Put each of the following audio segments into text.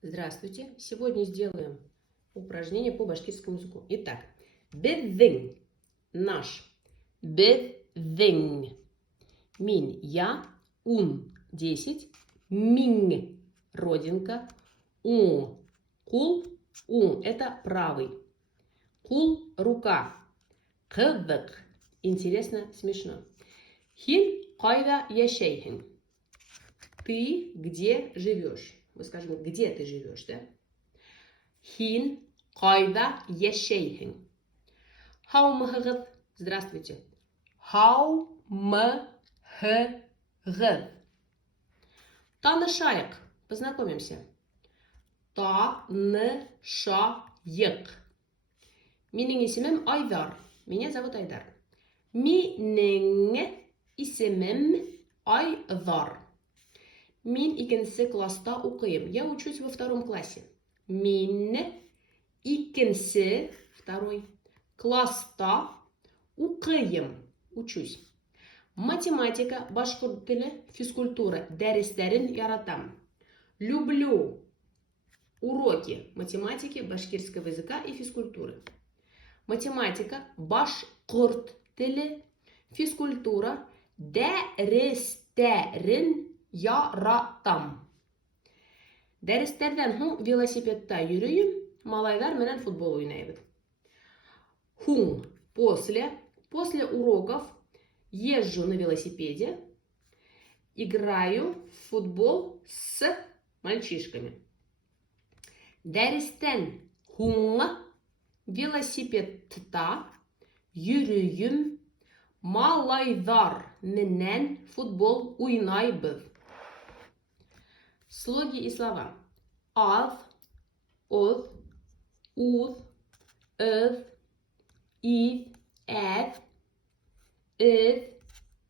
Здравствуйте! Сегодня сделаем упражнение по башкирскому языку. Итак, беҙҙең – наш. Беҙҙең. Мин – я. Ун – 10. Миң – родинка. Уң – кул. Уң – это правый. Кул – рука. Ҡыҙыҡ – интересно, смешно. Һин ҡайҙа йәшәйһең? Ты где живешь? Мы скажем, где ты живешь, да? Һин ҡайҙа йәшәйһең? Һаумыһығыҙ. Здравствуйте. Һаумыһығыҙ. Танышайыҡ. Познакомимся. Танышайыҡ. Минең исемем Айҙар. Меня зовут Айдар. Минең исемем Айҙар. Мин икенсе класста уҡыйым. Я учусь во втором классе. Мин икенсе, второй, класста уҡыйым. Учусь. Математика, башҡорт теле, физкультура дәрестәрен яратам. Люблю уроки математики, башкирского языка и физкультуры. Математика, башҡорт теле, физкультура дәрестәрен яратам. Дәрестәрҙән һуң велосипедта йөрөйөм, малайҙар менән футбол уйнайбыҙ. Һуң, после уроков езжу на велосипеде, играю в футбол с мальчишками. Дәрестән һуң велосипедта йөрөйөм, малайҙар менән футбол уйнайбыҙ. Слоги и слова. Аҙ, оҙ, уҙ, ыҙ, иҙ, әҙ, эҙ,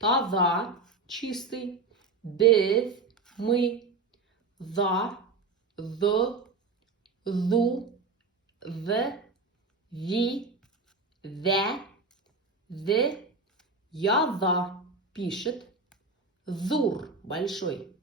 таҙа, чистый, беҙ, мы, ҙа, ҙо, ҙу, ҙы, ҙи, ҙә, ҙе, яҙа, пишет, ҙур, большой.